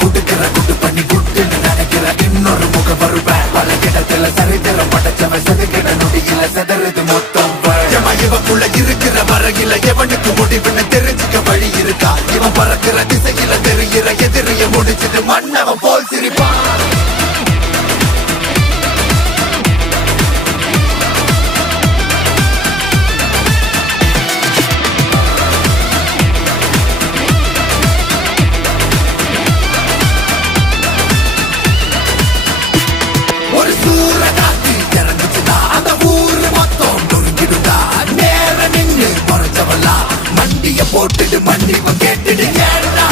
குடுக்கிற குட்டு பண்ணி குட்டுன்னு நினைக்கிற இன்னொரு முகம் வருவேன் பல கிடத்துல சரித்திரம் படைச்சவன் செதுக்கிட நொடியில செதறது மொத்தம் இவக்குள்ள இருக்கிற வரையில எவனுக்கு முடிவுன்னு தெரிஞ்சுக்க வழி இருக்கா இவன் பறக்கிற திசையில தெரிகிற எதிரிய முடிச்சிட்டு மன்னவன் போல் சிரிப்பான் ஒரு சூரகாத்தி இறங்குச்சுதா அந்த ஊரு மொத்தம் நொறுங்கிடுதா நேர நின்னு மறைச்சவல்லா மண்டிய போட்டுட்டு மன்னிப்பு கேட்டுடு ஏடா